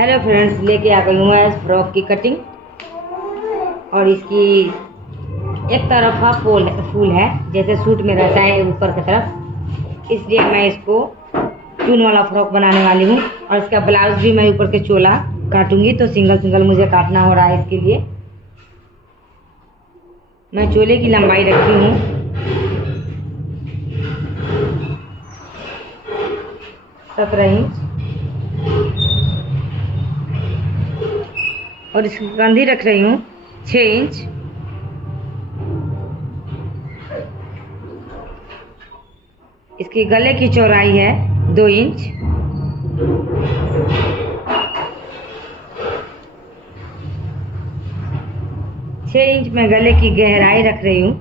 Hello friends, लेके आ गई हूँ आज फ्रॉक की कटिंग। और इसकी एक तरफा फूल है जैसे सूट में रहता है ऊपर की तरफ, इसलिए मैं इसको चून वाला फ्रॉक बनाने वाली हूँ। और इसका ब्लाउज भी मैं ऊपर के चोला काटूंगी, तो सिंगल सिंगल मुझे काटना हो रहा है। इसके लिए मैं चोले की लंबाई रखी हूँ 17 इंच और इसकी कंधी रख रही हूँ 6 इंच। इसकी गले की चौड़ाई है 2 इंच। छह इंच में गले की गहराई रख रही हूँ।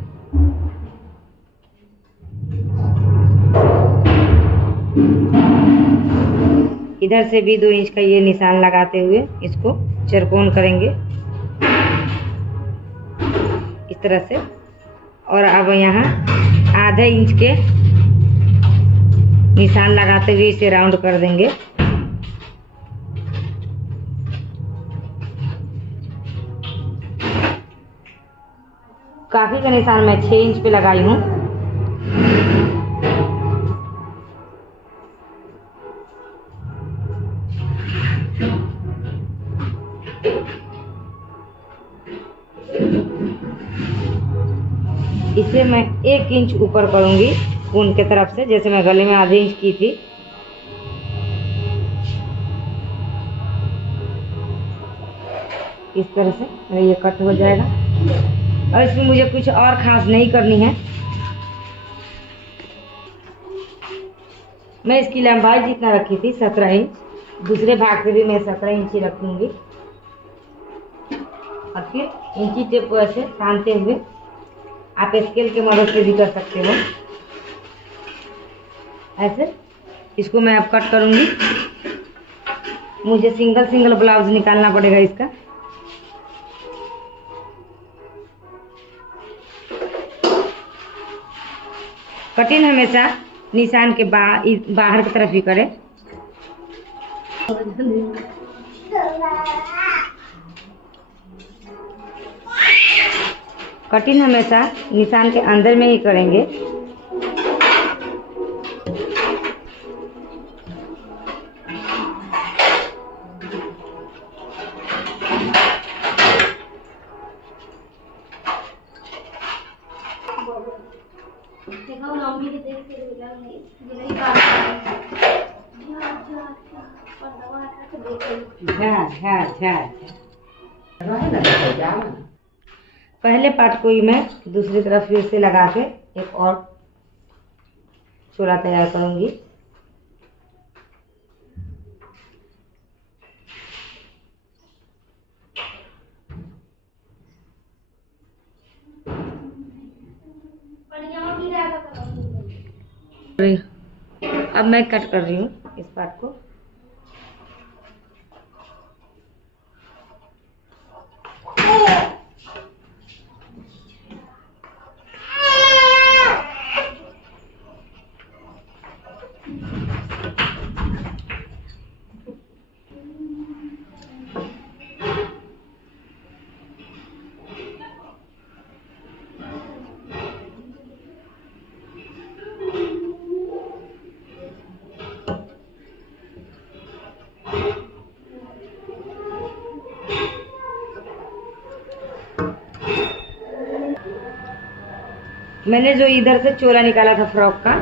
इधर से भी 2 इंच का ये निशान लगाते हुए इसको चरकोन करेंगे इस तरह से। और अब यहाँ आधे इंच के निशान लगाते हुए इसे राउंड कर देंगे। काफी का निशान मैं 6 इंच पे लगाई हूँ। इसे मैं 1 इंच ऊपर करूंगी ऊन के तरफ से, जैसे मैं गले में आधे इंच की थी। इस तरह से ये कट हो जाएगा। और इसमें मुझे कुछ और खास नहीं करनी है। मैं इसकी लंबाई जितना रखी थी 17 इंच, दूसरे भाग से भी मैं 17 इंच ही रखूंगी। और फिर इंची टेप को ऐसे तानते हुए आप स्केल के मदद से भी कर सकते हो। ऐसे इसको मैं अब कट करूंगी। मुझे सिंगल सिंगल ब्लाउज निकालना पड़ेगा इसका। कटिंग हमेशा निशान के बाहर की तरफ ही करें। कटिंग हमेशा निशान के अंदर में ही करेंगे। पहले पार्ट को ही मैं दूसरी तरफ फिर से लगा के एक और चोला तैयार करूंगी। अब मैं कट कर रही हूँ इस पार्ट को। मैंने जो इधर से चोला निकाला था फ्रॉक का,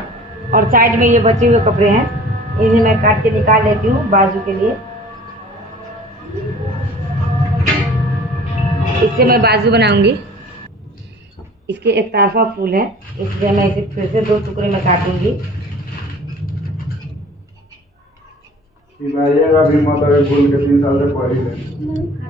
और साइड में ये बचे हुए कपड़े हैं, इन्हें मैं काट के निकाल लेती हूँ बाजू के लिए। इससे मैं बाजू बनाऊंगी। इसके एक तरफा फूल है, इसलिए मैं इसे फिर से 2 टुकड़े में काटूंगी। भी मतलब फूल के 3 साल से पहले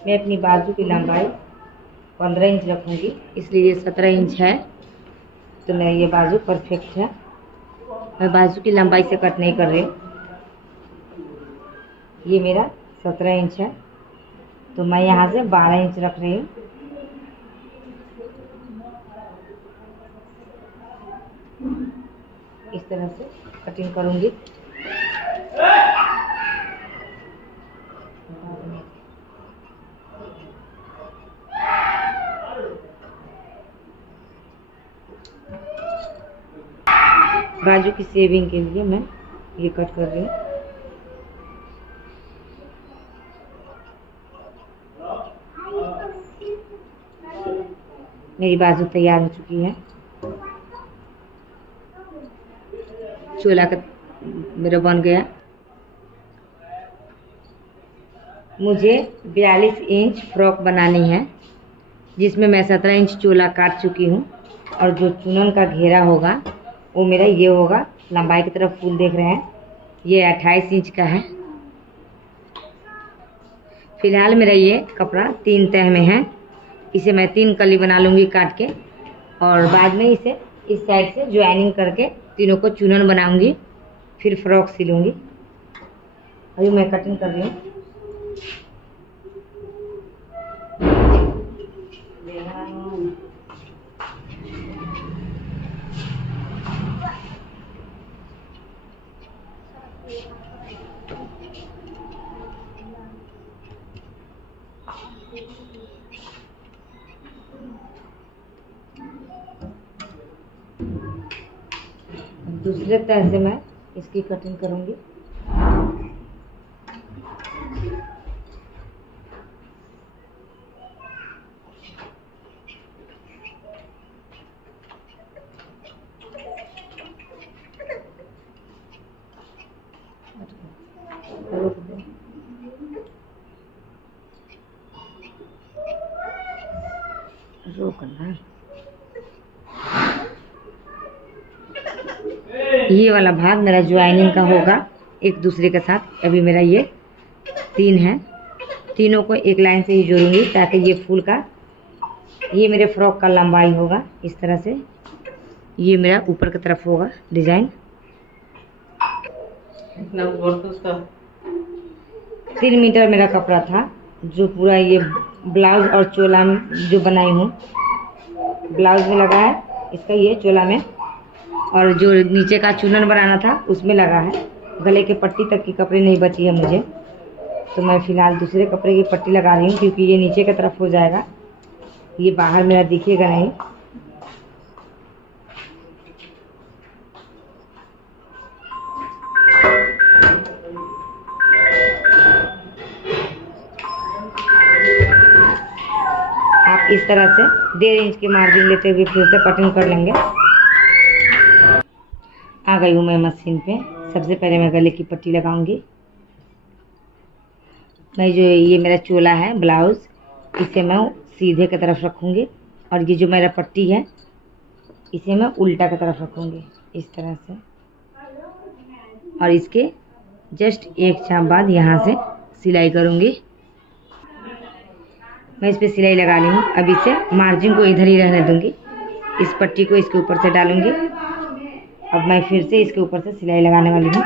मैं अपनी बाजू की लंबाई 15 इंच रखूंगी, इसलिए ये 17 इंच है, तो मैं ये बाजू परफेक्ट है। मैं बाजू की लंबाई से कट नहीं कर रही हूँ। ये मेरा 17 इंच है, तो मैं यहाँ से 12 इंच रख रही हूँ। इस तरह से कटिंग करूँगी। बाजू की शेविंग के लिए मैं ये कट कर रही हूँ। मेरी बाजू तैयार हो चुकी है। चोला का मेरा बन गया। मुझे 42 इंच फ्रॉक बनानी है, जिसमें मैं 17 इंच चोला काट चुकी हूँ, और जो चुनन का घेरा होगा वो मेरा ये होगा। लंबाई की तरफ फूल देख रहे हैं, ये 28 इंच का है। फिलहाल मेरा ये कपड़ा 3 तह में है। इसे मैं 3 कली बना लूँगी काट के, और बाद में इसे इस साइड से ज्वाइनिंग करके तीनों को चुनन बनाऊँगी, फिर फ्रॉक सिलूँगी। अभी मैं कटिंग कर रही हूँ। दूसरे तह से मैं इसकी कटिंग करूँगी। रोकना। ये वाला भाग मेरा ज्वाइनिंग का होगा एक दूसरे के साथ। अभी मेरा ये 3 है, तीनों को एक लाइन से ही जोड़ूंगी, ताकि ये फूल का, ये मेरे फ्रॉक का लंबाई होगा। इस तरह से ये मेरा ऊपर की तरफ होगा डिजाइन। 3 मीटर मेरा कपड़ा था, जो पूरा ये ब्लाउज और चोला जो बनाई हूँ, ब्लाउज में लगा है इसका, ये चोला में, और जो नीचे का चुनन बनाना था उसमें लगा है। गले के पट्टी तक की कपड़े नहीं बची है मुझे, तो मैं फ़िलहाल दूसरे कपड़े की पट्टी लगा रही हूँ, क्योंकि ये नीचे की तरफ हो जाएगा, ये बाहर मेरा दिखेगा नहीं। आप इस तरह से 1.5 इंच की मार्जिन लेते हुए फिर से कटिंग कर लेंगे। आ गई हूँ मैं मशीन पे। सबसे पहले मैं गले की पट्टी लगाऊंगी। मैं जो ये मेरा चोला है ब्लाउज, इसे मैं सीधे की तरफ रखूंगी, और ये जो मेरा पट्टी है इसे मैं उल्टा की तरफ रखूंगी इस तरह से, और इसके जस्ट एक चाप बाद यहाँ से सिलाई करूंगी। मैं इस पर सिलाई लगा ली हूँ। अब इसे मार्जिन को इधर ही रहने दूंगी, इस पट्टी को इसके ऊपर से डालूंगी। अब मैं फिर से इसके ऊपर से सिलाई लगाने वाली हूँ,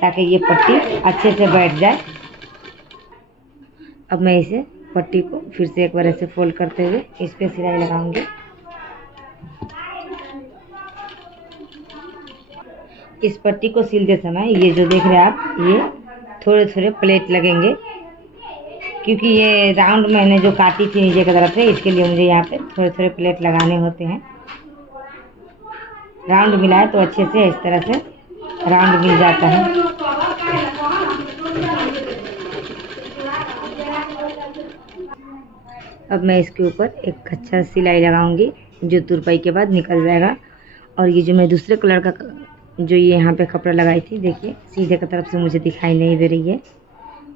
ताकि ये पट्टी अच्छे से बैठ जाए। अब मैं इसे पट्टी को फिर से एक बार ऐसे फोल्ड करते हुए इस पर सिलाई लगाऊंगी। इस पट्टी को सिलते समय ये जो देख रहे हैं आप, ये थोड़े थोड़े प्लेट लगेंगे, क्योंकि ये राउंड मैंने जो काटी थी नीचे की तरफ से, इसके लिए मुझे यहाँ पे थोड़े थोड़े प्लेट लगाने होते हैं। राउंड मिलाए तो अच्छे से इस तरह से राउंड मिल जाता है। अब मैं इसके ऊपर एक अच्छा सिलाई लगाऊंगी, जो तुरपाई के बाद निकल जाएगा। और ये जो मैं दूसरे कलर का जो ये यहाँ पे कपड़ा लगाई थी, देखिए सीधे की तरफ से मुझे दिखाई नहीं दे रही है।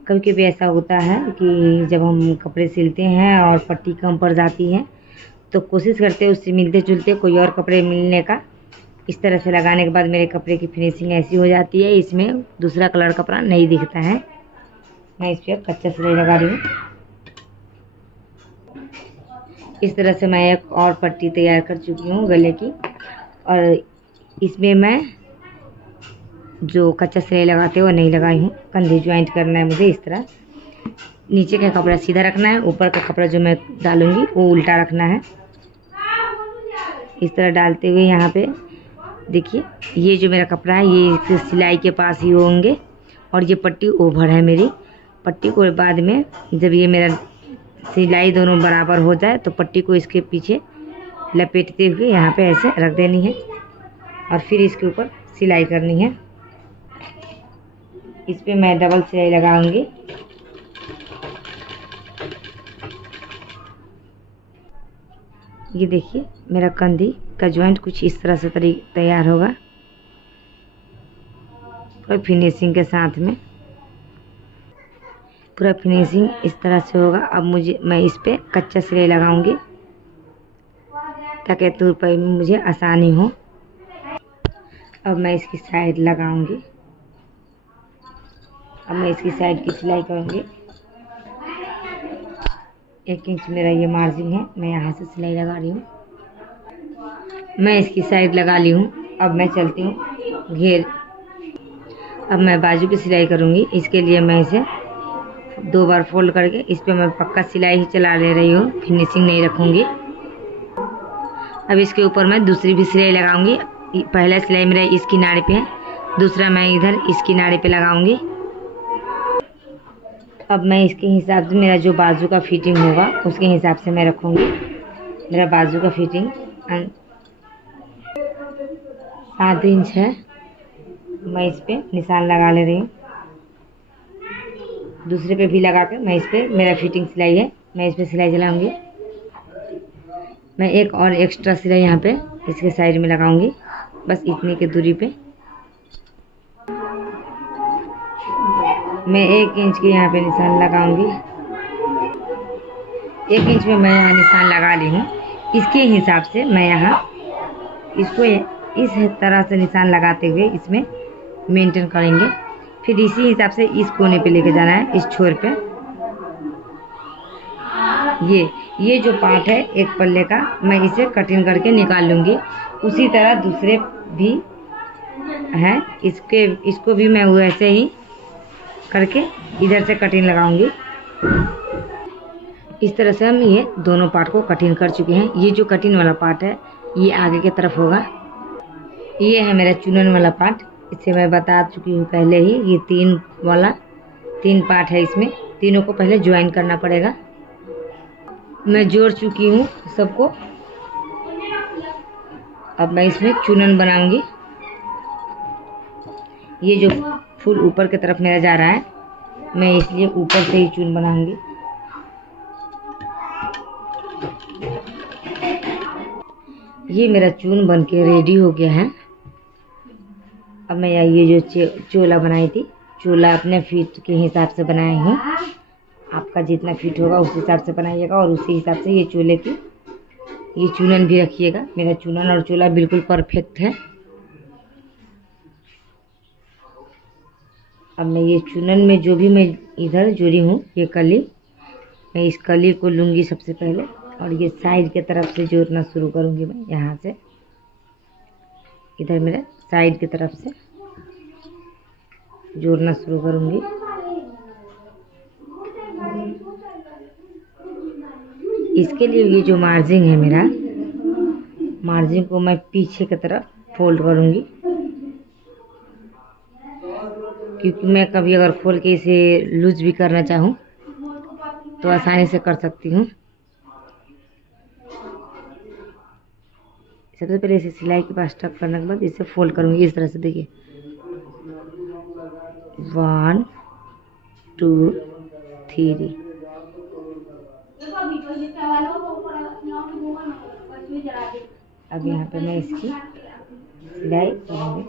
कभी कभी ऐसा होता है कि जब हम कपड़े सिलते हैं और पट्टी कम पड़ जाती है, तो कोशिश करते हैं उससे मिलते जुलते कोई और कपड़े मिलने का। इस तरह से लगाने के बाद मेरे कपड़े की फिनिशिंग ऐसी हो जाती है, इसमें दूसरा कलर कपड़ा नहीं दिखता है। मैं इस पर कच्चा सिलाई लगा रही हूँ। इस तरह से मैं एक और पट्टी तैयार कर चुकी हूँ गले की, और इसमें मैं जो कच्चा सिलाई लगाते हैं वो नहीं लगाई हूँ। कंधे ज्वाइंट करना है मुझे इस तरह। नीचे का कपड़ा सीधा रखना है, ऊपर का कपड़ा जो मैं डालूंगी वो उल्टा रखना है। इस तरह डालते हुए यहाँ पे देखिए, ये जो मेरा कपड़ा है ये इस सिलाई के पास ही होंगे और ये पट्टी ओवर है मेरी। पट्टी को बाद में जब ये मेरा सिलाई दोनों बराबर हो जाए तो पट्टी को इसके पीछे लपेटते हुए यहाँ पे ऐसे रख देनी है और फिर इसके ऊपर सिलाई करनी है। इस पे मैं डबल सिलाई लगाऊंगी। ये देखिए मेरा कंधी का जॉइंट कुछ इस तरह से तैयार होगा पूरा फिनिशिंग के साथ में। पूरा फिनिशिंग इस तरह से होगा। अब मैं इस पे कच्चा सिलाई लगाऊंगी ताकि तुर पर मुझे आसानी हो। अब मैं इसकी साइड लगाऊंगी। अब मैं इसकी साइड की सिलाई करूंगी। 1 इंच मेरा ये मार्जिन है, मैं यहाँ से सिलाई लगा रही हूँ। मैं इसकी साइड लगा ली हूँ। अब मैं चलती हूँ घेर। अब मैं बाजू की सिलाई करूँगी। इसके लिए मैं इसे 2 बार फोल्ड करके इस पे मैं पक्का सिलाई ही चला ले रही हूँ, फिनिशिंग नहीं रखूँगी। अब इसके ऊपर मैं दूसरी भी सिलाई लगाऊंगी। पहला सिलाई मेरा इस किनारे पे है, दूसरा मैं इधर इस किनारे पे लगाऊंगी। अब मैं इसके हिसाब से मेरा जो बाजू का फिटिंग होगा उसके हिसाब से मैं रखूँगी। मेरा बाजू का फिटिंग 7 इंच है। मैं इस पे निशान लगा ले रही हूँ। दूसरे पे भी लगा कर मैं इस पे मेरा फिटिंग सिलाई है, मैं इस पे सिलाई चलाऊँगी। मैं एक और एक्स्ट्रा सिलाई यहाँ पे इसके साइड में लगाऊंगी, बस इतनी की दूरी पे। मैं 1 इंच के यहाँ पे निशान लगाऊंगी। 1 इंच में मैं यहाँ निशान लगा ली हूँ। इसके हिसाब से मैं यहाँ इसको इस तरह से निशान लगाते हुए इसमें मेंटेन करेंगे। फिर इसी हिसाब से इस कोने पे लेके जाना है, इस छोर पे। ये जो पार्ट है एक पल्ले का, मैं इसे कटिंग करके निकाल लूँगी। उसी तरह दूसरे भी हैं, इसको भी मैं वैसे ही करके इधर से कटिंग लगाऊंगी। इस तरह से हम ये दोनों पार्ट को कटिंग कर चुके हैं। ये जो कटिंग वाला पार्ट है ये आगे की तरफ होगा। ये है मेरा चुनन वाला पार्ट। इसे मैं बता चुकी हूँ पहले ही। ये 3 पार्ट है, इसमें तीनों को पहले ज्वाइन करना पड़ेगा। मैं जोड़ चुकी हूँ सबको। अब मैं इसमें चुनन बनाऊंगी। ये जो फूल ऊपर की तरफ मेरा जा रहा है, मैं इसलिए ऊपर से ही चून बनाऊंगी। ये मेरा चून बन के रेडी हो गया है। अब मैं ये जो चोला बनाई थी, चोला अपने फीट के हिसाब से बनाई हूँ। आपका जितना फीट होगा उस हिसाब से बनाइएगा और उसी हिसाब से ये चोले की ये चूनन भी रखिएगा। मेरा चूनन और चोला बिल्कुल परफेक्ट है। अब मैं ये चूनन में जो भी मैं इधर जोड़ी हूँ ये कली, मैं इस कली को लूँगी सबसे पहले और ये साइड के तरफ से जोड़ना शुरू करूँगी। मैं यहाँ से इधर मेरा साइड की तरफ से जोड़ना शुरू करूँगी। इसके लिए ये जो मार्जिन है मेरा, मार्जिन को मैं पीछे की तरफ फोल्ड करूँगी, क्योंकि मैं कभी अगर खोल के इसे लूज भी करना चाहूँ तो आसानी से कर सकती हूँ। सबसे पहले इसे सिलाई के पास टक करने के बाद इसे फोल्ड करूँगी इस तरह से। देखिए 1 2 3। अब यहाँ पे मैं इसकी सिलाई करूँगी।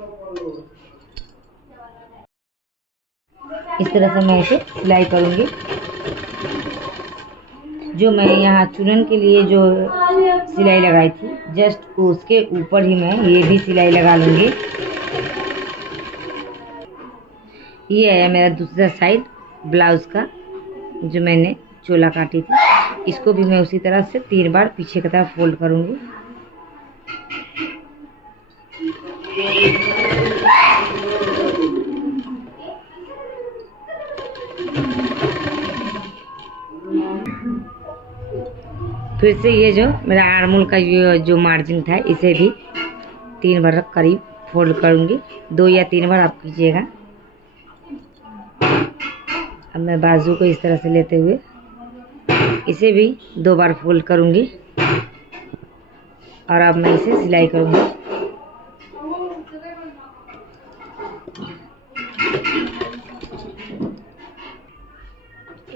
इस तरह से मैं इसे सिलाई करूँगी। जो मैं यहाँ चूनन के लिए जो सिलाई लगाई थी जस्ट उसके ऊपर ही मैं ये भी सिलाई लगा लूँगी। ये है मेरा दूसरा साइड ब्लाउज का जो मैंने चोला काटी थी। इसको भी मैं उसी तरह से 3 बार पीछे की तरफ फोल्ड करूँगी। फिर से ये जो मेरा आर्मोल का ये जो मार्जिन था इसे भी 3 बार करीब फोल्ड करूँगी। 2 या 3 बार आप कीजिएगा। अब मैं बाजू को इस तरह से लेते हुए इसे भी 2 बार फोल्ड करूँगी और अब मैं इसे सिलाई करूँगी।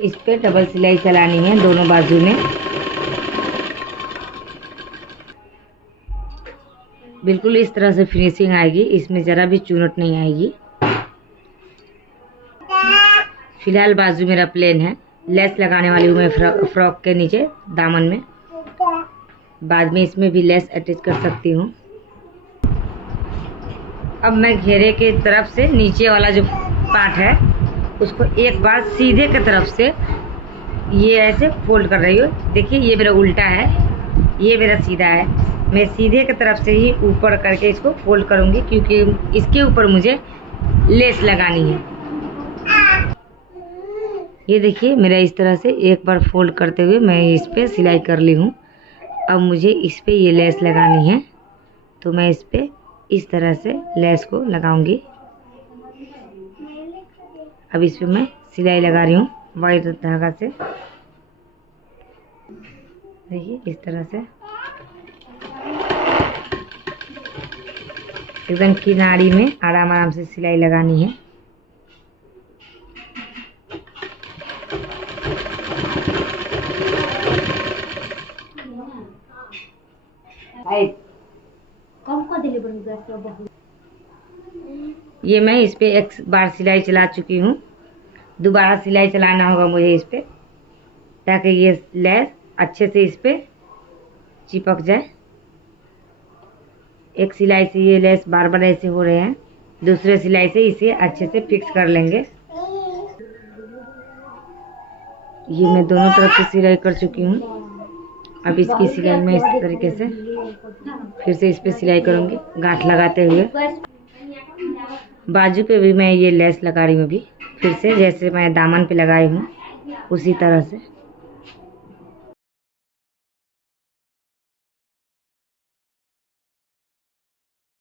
इस पे डबल सिलाई चलानी है दोनों बाजू में। बिल्कुल इस तरह से फिनिशिंग आएगी, इसमें ज़रा भी चुनट नहीं आएगी। फिलहाल बाजू मेरा प्लेन है, लेस लगाने वाली हूँ मैं फ्रॉक के नीचे दामन में। बाद में इसमें भी लेस अटैच कर सकती हूँ। अब मैं घेरे के तरफ से नीचे वाला जो पार्ट है उसको एक बार सीधे की तरफ से ये ऐसे फोल्ड कर रही हूँ। देखिए ये मेरा उल्टा है, ये मेरा सीधा है। मैं सीधे की तरफ से ही ऊपर करके इसको फोल्ड करूँगी क्योंकि इसके ऊपर मुझे लेस लगानी है। ये देखिए मेरा इस तरह से एक बार फोल्ड करते हुए मैं इस पे सिलाई कर ली हूँ। अब मुझे इस पे ये लेस लगानी है तो मैं इस पे इस तरह से लेस को लगाऊंगी। अब इस पे मैं सिलाई लगा रही हूँ वाइट धागा से। देखिए इस तरह से एकदम किनारी में आराम आराम से सिलाई लगानी है। ये मैं इस पे एक बार सिलाई चला चुकी हूँ, दोबारा सिलाई चलाना होगा मुझे इस पे ताकि ये लेस अच्छे से इस पे चिपक जाए। एक सिलाई से ये लेस बार बार ऐसे हो रहे हैं, दूसरे सिलाई से इसे अच्छे से फिक्स कर लेंगे। ये मैं दोनों तरफ से सिलाई कर चुकी हूँ। अब इसकी सिलाई मैं इस तरीके से फिर से इस पे सिलाई करूँगी गांठ लगाते हुए। बाजू पे भी मैं ये लेस लगा रही हूँ अभी फिर से, जैसे मैं दामन पे लगाई हूँ उसी तरह से।